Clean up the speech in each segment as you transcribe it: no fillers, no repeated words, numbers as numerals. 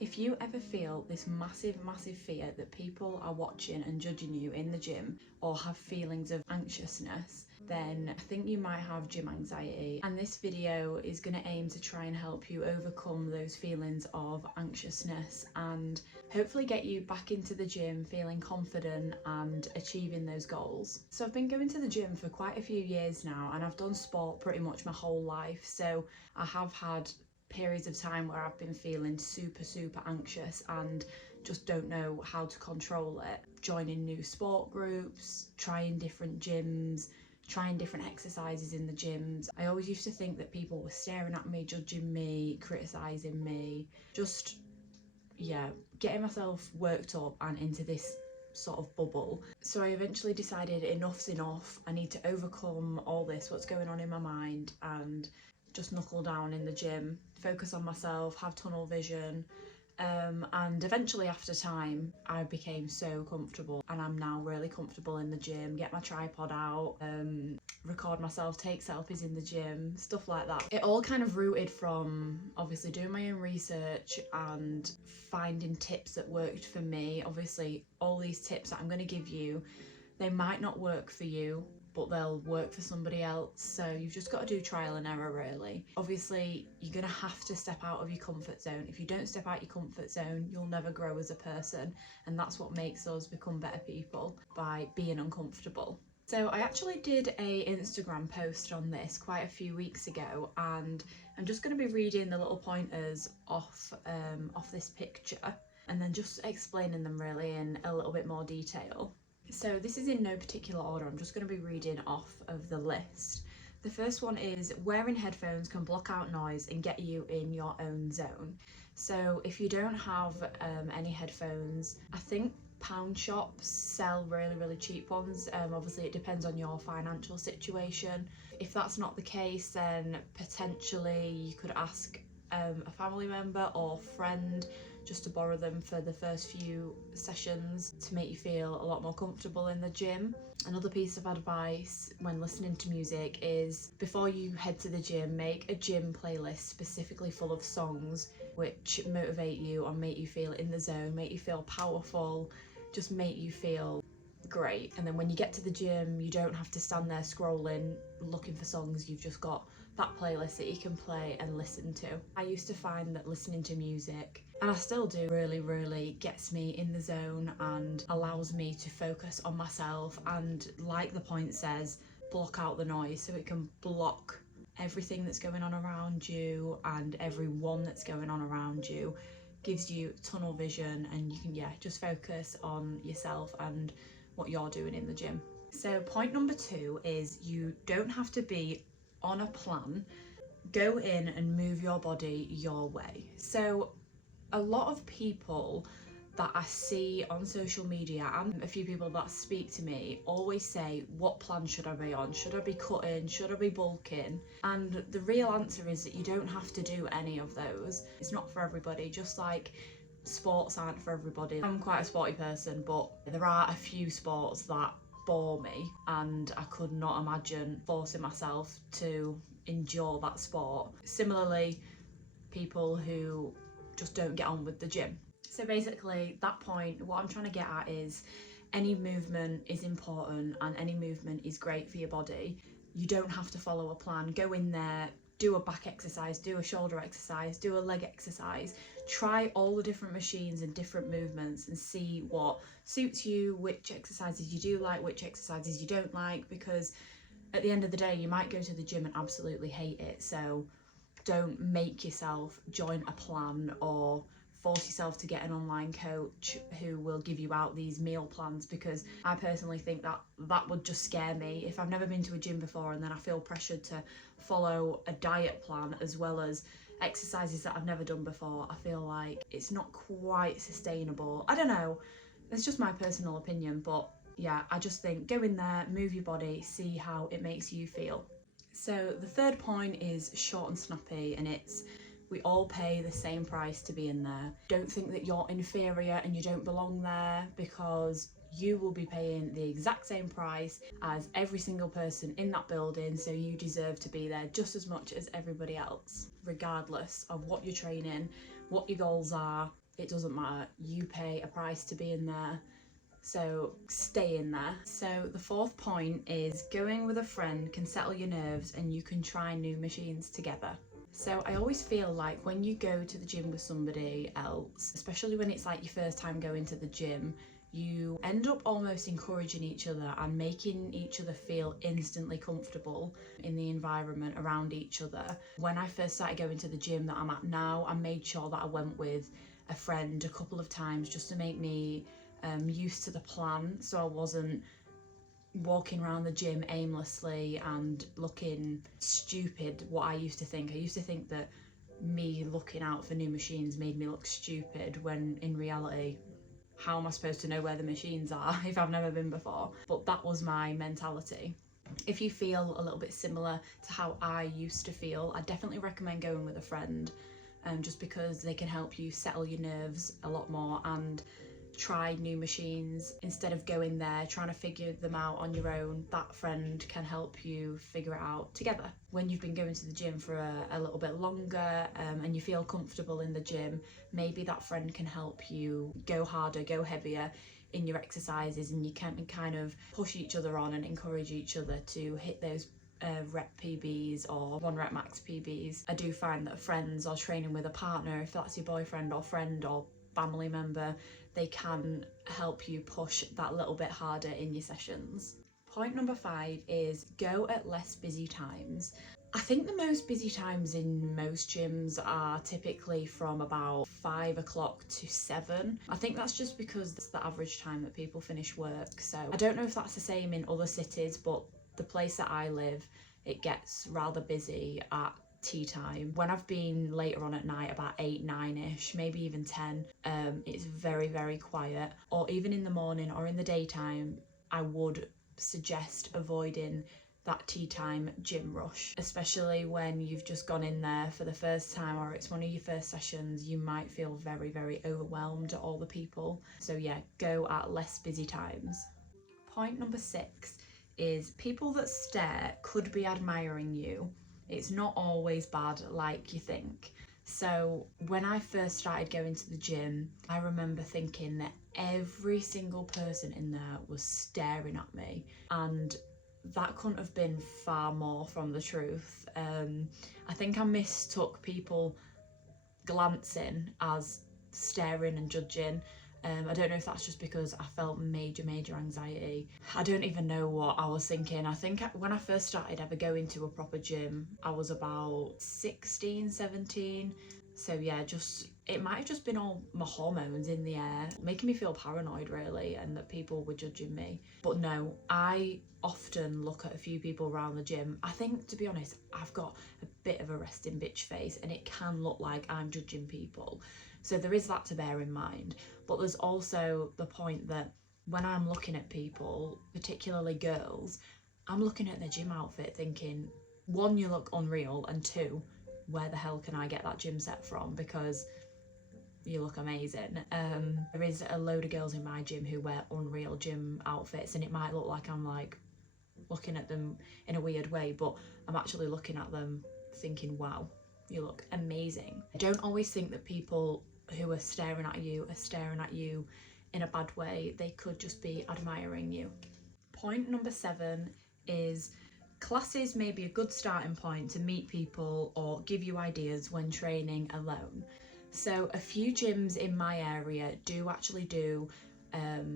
If you ever feel this massive fear that people are watching and judging you in the gym, or have feelings of anxiousness, then I think you might have gym anxiety. And this video is going to aim to try and help you overcome those feelings of anxiousness and hopefully get you back into the gym feeling confident and achieving those goals. So I've been going to the gym for quite a few years now, and I've done sport pretty much my whole life. So I have had periods of time where I've been feeling super anxious and just don't know how to control it. Joining new sport groups, trying different gyms, trying different exercises in the gyms. I always used to think that people were staring at me, judging me, criticising me, just, yeah, getting myself worked up and into this sort of bubble. So I eventually decided enough's enough. I need to overcome all this, what's going on in my mind, and just knuckle down in the gym, focus on myself, have tunnel vision. And eventually after time I became so comfortable, and I'm now really comfortable in the gym, get my tripod out, record myself, take selfies in the gym, stuff like that. It all kind of rooted from obviously doing my own research and finding tips that worked for me. Obviously all these tips that I'm going to give you, they might not work for you, but they'll work for somebody else. So you've just got to do trial and error, really. Obviously, you're going to have to step out of your comfort zone. If you don't step out your comfort zone, you'll never grow as a person. And that's what makes us become better people, by being uncomfortable. So I actually did a Instagram post on this quite a few weeks ago, and I'm just going to be reading the little pointers off this picture and then just explaining them really in a little bit more detail. So this is in no particular order, I'm just going to be reading off of the list. The first one is wearing headphones can block out noise and get you in your own zone. So if you don't have any headphones, I think pound shops sell really cheap ones. Obviously it depends on your financial situation. If that's not the case, then potentially you could ask a family member or friend just to borrow them for the first few sessions to make you feel a lot more comfortable in the gym. Another piece of advice when listening to music is, before you head to the gym, make a gym playlist specifically full of songs which motivate you or make you feel in the zone, make you feel powerful, just make you feel great. And then when you get to the gym, you don't have to stand there scrolling looking for songs. You've just got that playlist that you can play and listen to. I used to find that listening to music, and I still do, really gets me in the zone and allows me to focus on myself, and like the point says, block out the noise. So it can block everything that's going on around you and everyone that's going on around you, gives you tunnel vision, and you can just focus on yourself and what you're doing in the gym. So point number 2 is you don't have to be on a plan. Go in and move your body your way. So a lot of people that I see on social media and a few people that speak to me always say, what plan should I be on? Should I be cutting? Should I be bulking? And the real answer is that you don't have to do any of those. It's not for everybody, just like sports aren't for everybody. I'm quite a sporty person, but there are a few sports that bore me, and I could not imagine forcing myself to endure that sport. Similarly, people who just don't get on with the gym. So basically, that point, what I'm trying to get at is any movement is important and any movement is great for your body. You don't have to follow a plan. Go in there, do a back exercise, do a shoulder exercise, do a leg exercise. Try all the different machines and different movements and see what suits you, which exercises you do like, which exercises you don't like, because at the end of the day, you might go to the gym and absolutely hate it. So don't make yourself join a plan or force yourself to get an online coach who will give you out these meal plans, because I personally think that that would just scare me. If I've never been to a gym before and then I feel pressured to follow a diet plan as well as exercises that I've never done before, I feel like it's not quite sustainable. I don't know, it's just my personal opinion, but yeah, I just think go in there, move your body, see how it makes you feel. So the third point is short and snappy, and it's we all pay the same price to be in there. Don't think that you're inferior and you don't belong there, because you will be paying the exact same price as every single person in that building, so you deserve to be there just as much as everybody else, regardless of what you're training, what your goals are. it doesn't matter. You pay a price to be in there, so stay in there. So the fourth point is going with a friend can settle your nerves and you can try new machines together. So I always feel like when you go to the gym with somebody else, especially when it's like your first time going to the gym, you end up almost encouraging each other and making each other feel instantly comfortable in the environment around each other. When I first started going to the gym that I'm at now, I made sure that I went with a friend a couple of times just to make me used to the plan, so I wasn't walking around the gym aimlessly and looking stupid. What I used to think that me looking out for new machines made me look stupid, when in reality, how am I supposed to know where the machines are if I've never been before? But that was my mentality. If you feel a little bit similar to how I used to feel, I definitely recommend going with a friend, just because they can help you settle your nerves a lot more and try new machines instead of going there trying to figure them out on your own. That friend can help you figure it out together. When you've been going to the gym for a little bit longer, and you feel comfortable in the gym, maybe that friend can help you go harder, go heavier in your exercises, and you can kind of push each other on and encourage each other to hit those rep PBs or 1 rep max PBs. I do find that friends or training with a partner, if that's your boyfriend or friend or family member, they can help you push that little bit harder in your sessions. Point number 5 is go at less busy times. I think the most busy times in most gyms are typically from about 5 o'clock to 7. I think that's just because that's the average time that people finish work. So I don't know if that's the same in other cities, but the place that I live, it gets rather busy at tea time. When I've been later on at night, about 8, 9ish, maybe even 10, it's very, very quiet. Or even in the morning or in the daytime, I would suggest avoiding that tea time gym rush, especially when you've just gone in there for the first time or it's one of your first sessions. You might feel very, very overwhelmed at all the people. So yeah, go at less busy times. Point number 6 is people that stare could be admiring you. It's not always bad like you think. So when I first started going to the gym, I remember thinking that every single person in there was staring at me, and that couldn't have been far more from the truth. I think I mistook people glancing as staring and judging. I don't know if that's just because I felt major anxiety. I don't even know what I was thinking. I think when I first started ever going to a proper gym, I was about 16, 17. So yeah, it might have just been all my hormones in the air, making me feel paranoid really, and that people were judging me. But no, I often look at a few people around the gym. I think, to be honest, I've got a bit of a resting bitch face and it can look like I'm judging people. So there is that to bear in mind. But there's also the point that when I'm looking at people, particularly girls, I'm looking at their gym outfit thinking, 1, you look unreal, and 2, where the hell can I get that gym set from? Because you look amazing. There is a load of girls in my gym who wear unreal gym outfits, and it might look like I'm like looking at them in a weird way, but I'm actually looking at them thinking, wow, you look amazing. I don't always think that people who are staring at you in a bad way. They could just be admiring you. Point number 7 is classes may be a good starting point to meet people or give you ideas when training alone. So a few gyms in my area do actually do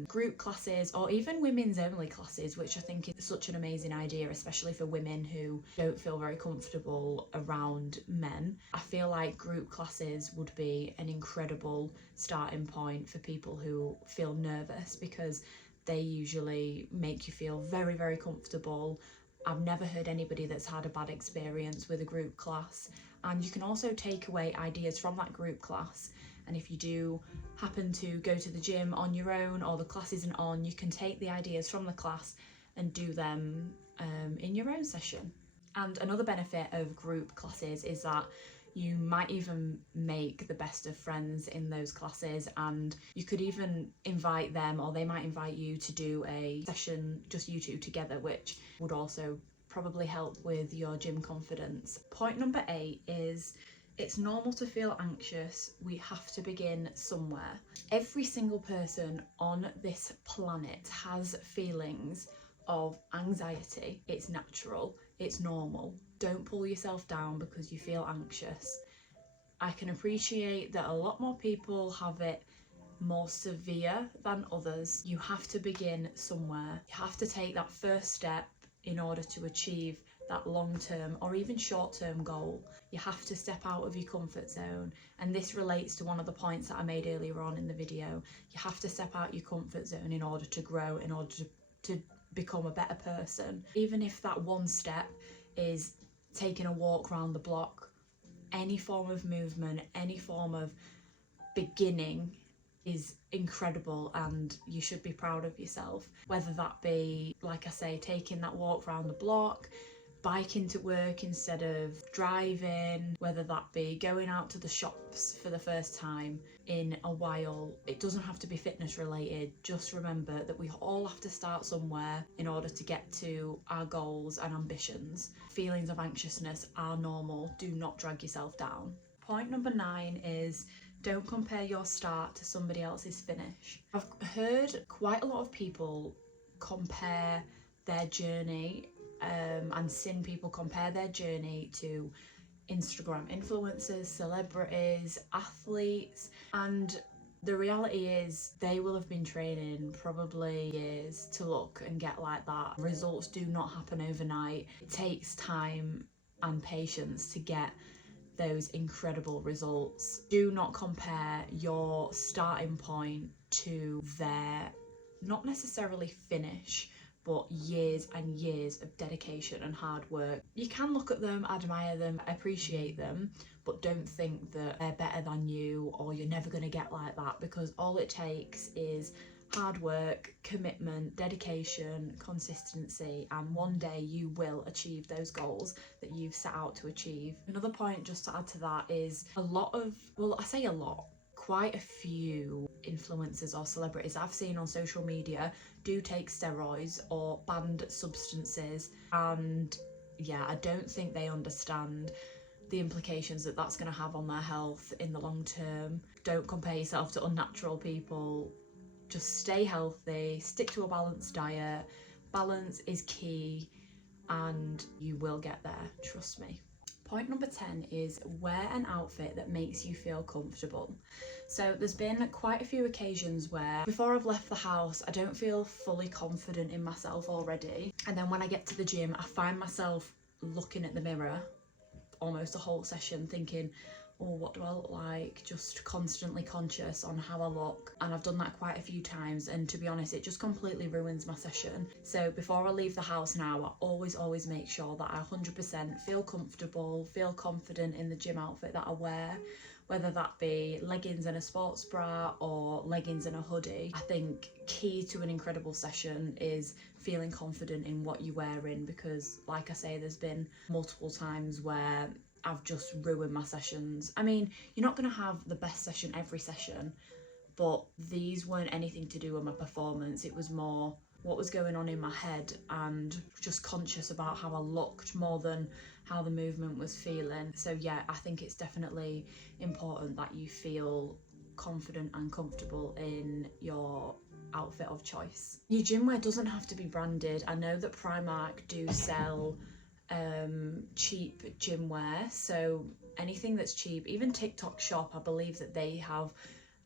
group classes or even women's only classes, which I think is such an amazing idea, especially for women who don't feel very comfortable around men. I feel like group classes would be an incredible starting point for people who feel nervous, because they usually make you feel very, very comfortable. I've never heard anybody that's had a bad experience with a group class, and you can also take away ideas from that group class. And if you do happen to go to the gym on your own or the class isn't on, you can take the ideas from the class and do them in your own session. And another benefit of group classes is that you might even make the best of friends in those classes, and you could even invite them, or they might invite you to do a session just you two together, which would also probably help with your gym confidence. Point number 8 is It's normal to feel anxious. We have to begin somewhere. Every single person on this planet has feelings of anxiety. It's natural, it's normal. Don't pull yourself down because you feel anxious. I can appreciate that a lot more people have it more severe than others. You have to begin somewhere. You have to take that first step in order to achieve that long-term or even short-term goal. You have to step out of your comfort zone, and this relates to one of the points that I made earlier on in the video. You have to step out your comfort zone in order to grow, in order to become a better person. Even if that one step is taking a walk around the block, any form of movement, any form of beginning is incredible, and you should be proud of yourself. Whether that be, like I say, taking that walk around the block, biking to work instead of driving, whether that be going out to the shops for the first time in a while. It doesn't have to be fitness related. Just remember that we all have to start somewhere in order to get to our goals and ambitions. Feelings of anxiousness are normal. Do not drag yourself down. Point number 9 is don't compare your start to somebody else's finish. I've heard quite a lot of people compare their journey and seen people compare their journey to Instagram influencers, celebrities, athletes, and the reality is they will have been training probably years to look and get like that. Results do not happen overnight. It takes time and patience to get those incredible results. Do not compare your starting point to their, not necessarily finish, but years and years of dedication and hard work. You can look at them, admire them, appreciate them, but don't think that they're better than you or you're never going to get like that, because all it takes is hard work, commitment, dedication, consistency, and one day you will achieve those goals that you've set out to achieve. Another point just to add to that is a lot of, well, I say a lot, quite a few influencers or celebrities I've seen on social media do take steroids or banned substances, and yeah, I don't think they understand the implications that that's going to have on their health in the long term. Don't compare yourself to unnatural people. Just stay healthy, stick to a balanced diet. Balance is key and you will get there, trust me. Point number 10 is wear an outfit that makes you feel comfortable. So there's been quite a few occasions where before I've left the house, I don't feel fully confident in myself already. And then when I get to the gym, I find myself looking at the mirror almost a whole session thinking, oh, what do I look like? Just constantly conscious on how I look. And I've done that quite a few times, and to be honest, it just completely ruins my session. So before I leave the house now, I always make sure that I 100% feel comfortable, feel confident in the gym outfit that I wear, whether that be leggings and a sports bra or leggings and a hoodie. I think key to an incredible session is feeling confident in what you're wearing, because like I say, there's been multiple times where I've just ruined my sessions. I mean, you're not going to have the best session every session, but these weren't anything to do with my performance. It was more what was going on in my head and just conscious about how I looked more than how the movement was feeling. So yeah, I think it's definitely important that you feel confident and comfortable in your outfit of choice. Your gym wear doesn't have to be branded. I know that Primark do sell cheap gym wear, so anything that's cheap, even TikTok shop, I believe that they have,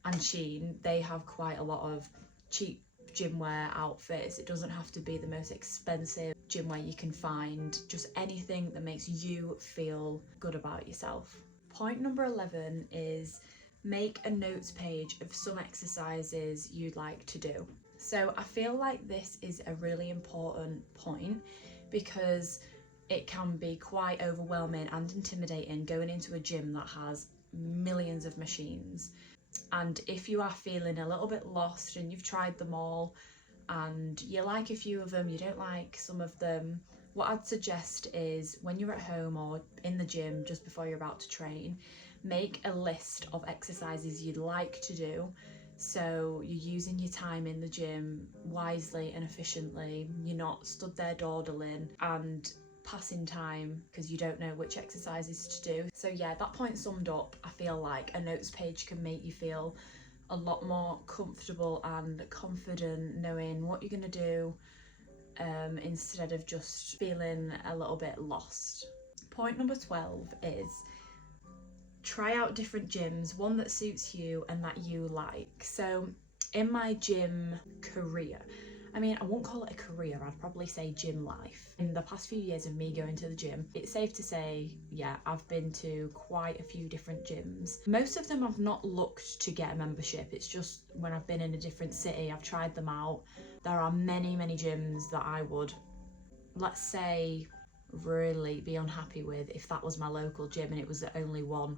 and Shein, they have quite a lot of cheap gym wear outfits. It doesn't have to be the most expensive gym wear you can find, just anything that makes you feel good about yourself. Point number 11 is make a notes page of some exercises you'd like to do. So I feel like this is a really important point, because it can be quite overwhelming and intimidating going into a gym that has millions of machines. And if you are feeling a little bit lost and you've tried them all and you like a few of them, you don't like some of them, what I'd suggest is when you're at home or in the gym just before you're about to train, make a list of exercises you'd like to do. So you're using your time in the gym wisely and efficiently. You're not stood there dawdling, and passing time because you don't know which exercises to do. So yeah, that point summed up, I feel like a notes page can make you feel a lot more comfortable and confident knowing what you're going to do, instead of just feeling a little bit lost. Point number 12 is try out different gyms, one that suits you and that you like. So in my gym career, I mean, I won't call it a career, I'd probably say gym life. In the past few years of me going to the gym, it's safe to say, yeah, I've been to quite a few different gyms. Most of them I've not looked to get a membership, it's just when I've been in a different city, I've tried them out. There are many gyms that I would, let's say, really be unhappy with if that was my local gym and it was the only one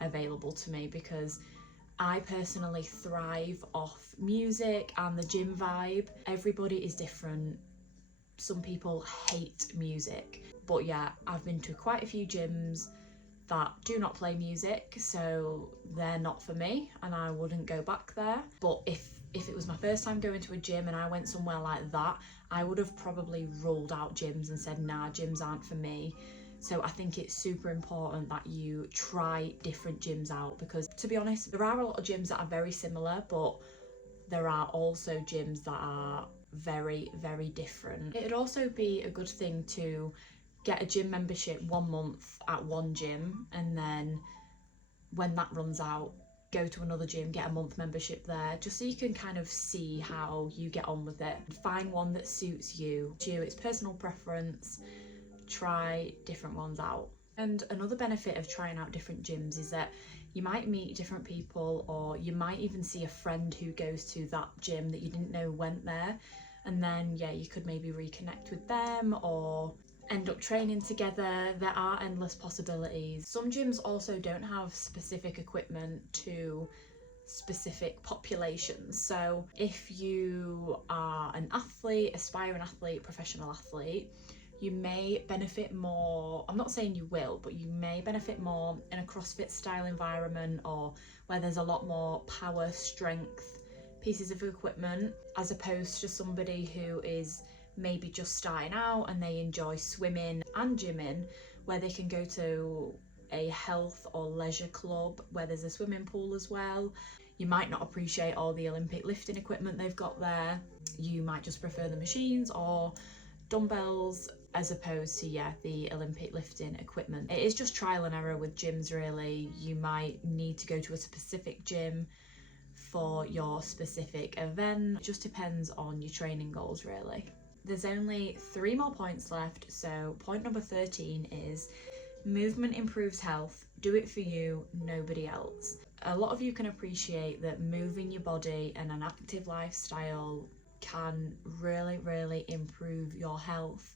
available to me, because I personally thrive off music and the gym vibe. Everybody is different. Some people hate music, but yeah, I've been to quite a few gyms that do not play music, so they're not for me and I wouldn't go back there. But if it was my first time going to a gym and I went somewhere like that, I would have probably ruled out gyms and said, nah, gyms aren't for me. So I think it's super important that you try different gyms out, because to be honest, there are a lot of gyms that are very similar, but there are also gyms that are very different. It'd also be a good thing to get a gym membership 1 month at one gym, and then when that runs out, go to another gym, get a month membership there, just so you can kind of see how you get on with it. Find one that suits you. It's personal preference. Try different ones out. And another benefit of trying out different gyms is that you might meet different people, or you might even see a friend who goes to that gym that you didn't know went there, and then yeah, you could maybe reconnect with them or end up training together. There are endless possibilities. Some gyms also don't have specific equipment to specific populations. So if you are an athlete, aspiring athlete, professional athlete, you may benefit more, I'm not saying you will, but you may benefit more in a CrossFit style environment, or where there's a lot more power, strength pieces of equipment, as opposed to somebody who is maybe just starting out and they enjoy swimming and gymming, where they can go to a health or leisure club where there's a swimming pool as well. You might not appreciate all the Olympic lifting equipment they've got there. You might just prefer the machines or dumbbells as opposed to the Olympic lifting equipment. It is just trial and error with gyms really. You might need to go to a specific gym for your specific event. It just depends on your training goals really. There's only 3 more points left, so point number 13 is movement improves health. Do it for you, nobody else. A lot of you can appreciate that moving your body and an active lifestyle can really improve your health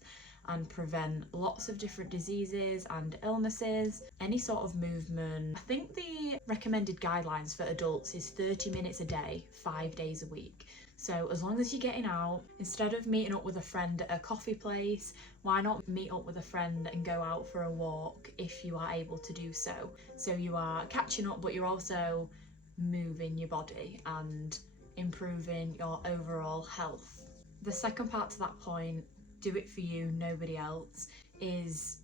and prevent lots of different diseases and illnesses. Any sort of movement. I think the recommended guidelines for adults is 30 minutes a day, 5 days a week. So as long as you're getting out, instead of meeting up with a friend at a coffee place, why not meet up with a friend and go out for a walk if you are able to do so? So you are catching up, but you're also moving your body and improving your overall health. The second part to that point, do it for you, nobody else, is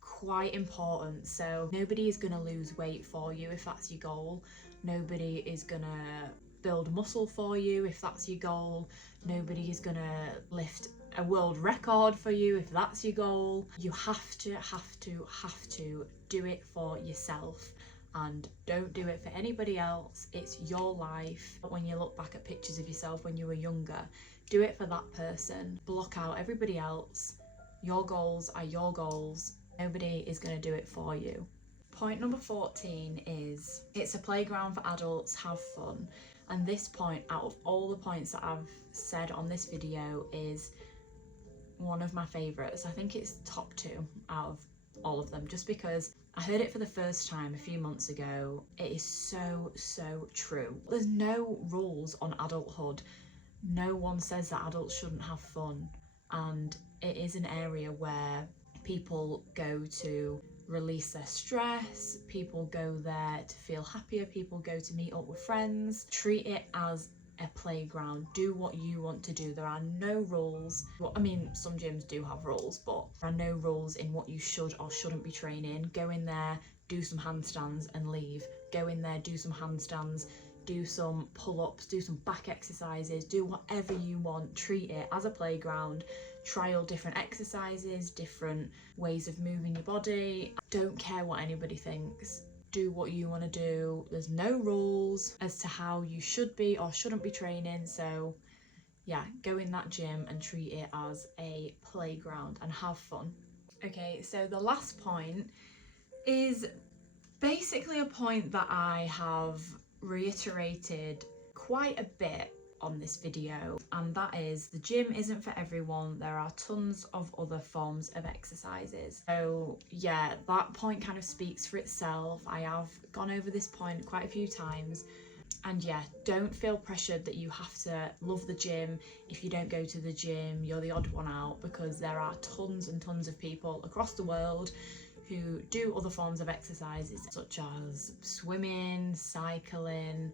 quite important. So nobody is going to lose weight for you if that's your goal. Nobody is going to build muscle for you if that's your goal. Nobody is going to lift a world record for you if that's your goal. You have to do it for yourself, and don't do it for anybody else. It's your life. When you look back at pictures of yourself when you were younger, do it for that person. Block out everybody else. Your goals are your goals. Nobody is going to do it for you. Point number 14 is it's a playground for adults, have fun. And this point, out of all the points that I've said on this video, is one of my favourites. I think it's top 2 out of all of them, just because I heard it for the first time a few months ago. It is so true. There's no rules on adulthood. No one says that adults shouldn't have fun, and it is an area where people go to release their stress, people go there to feel happier, people go to meet up with friends. Treat it as a playground. Do what you want to do. There are no rules. Well, I mean, some gyms do have rules, but there are no rules in what you should or shouldn't be training. Go in there, do some handstands and leave. Go in there, do some handstands, do some pull-ups, do some back exercises, do whatever you want. Treat it as a playground. Trial different exercises, different ways of moving your body. Don't care what anybody thinks. Do what you want to do. There's no rules as to how you should be or shouldn't be training. So yeah, go in that gym and treat it as a playground and have fun. Okay, so the last point is basically a point that I have reiterated quite a bit on this video, and that is the gym isn't for everyone. There are tons of other forms of exercises. So yeah, that point kind of speaks for itself. I have gone over this point quite a few times. And yeah, don't feel pressured that you have to love the gym. If you don't go to the gym, you're the odd one out, because there are tons and tons of people across the world who do other forms of exercises such as swimming, cycling,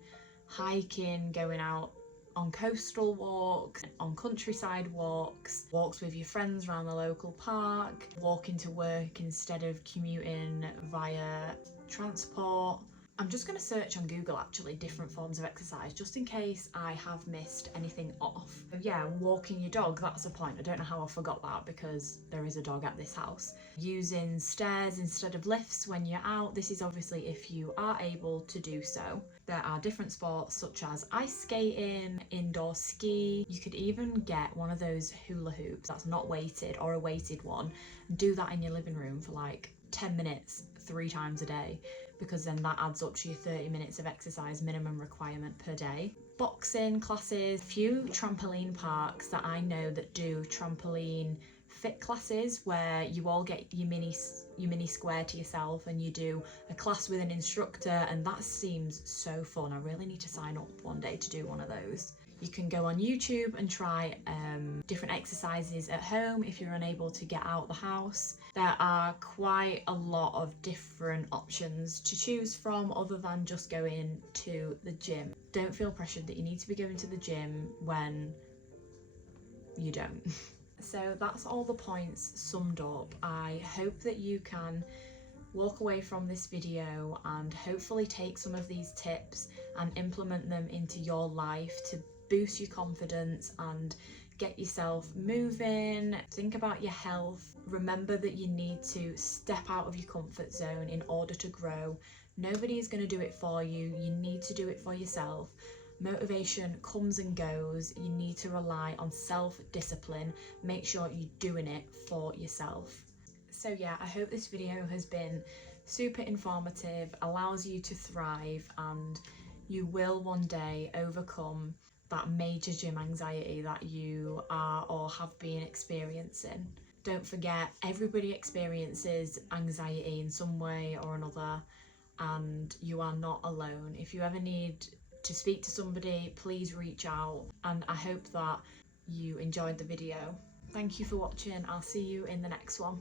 hiking, going out on coastal walks, on countryside walks, walks with your friends around the local park, walking to work instead of commuting via transport. I'm just going to search on Google actually different forms of exercise just in case I have missed anything off. Yeah, walking your dog, that's a point. I don't know how I forgot that because there is a dog at this house. Using stairs instead of lifts when you're out. This is obviously if you are able to do so. There are different sports such as ice skating, indoor ski. You could even get one of those hula hoops that's not weighted or a weighted one and do that in your living room for like 10 minutes 3 times a day, because then that adds up to your 30 minutes of exercise minimum requirement per day. Boxing classes, few trampoline parks that I know that do trampoline fit classes where you all get your mini square to yourself and you do a class with an instructor, and that seems so fun. I really need to sign up one day to do one of those. You can go on YouTube and try different exercises at home if you're unable to get out the house. There are quite a lot of different options to choose from other than just going to the gym. Don't feel pressured that you need to be going to the gym when you don't. So that's all the points summed up. I hope that you can walk away from this video and hopefully take some of these tips and implement them into your life to boost your confidence and get yourself moving. Think about your health. Remember that you need to step out of your comfort zone in order to grow. Nobody is going to do it for you. You need to do it for yourself. Motivation comes and goes. You need to rely on self-discipline. Make sure you're doing it for yourself. So yeah, I hope this video has been super informative, allows you to thrive, and you will one day overcome that major gym anxiety that you are or have been experiencing. Don't forget, everybody experiences anxiety in some way or another, and you are not alone. If you ever need to speak to somebody, please reach out, and I hope that you enjoyed the video. Thank you for watching. I'll see you in the next one.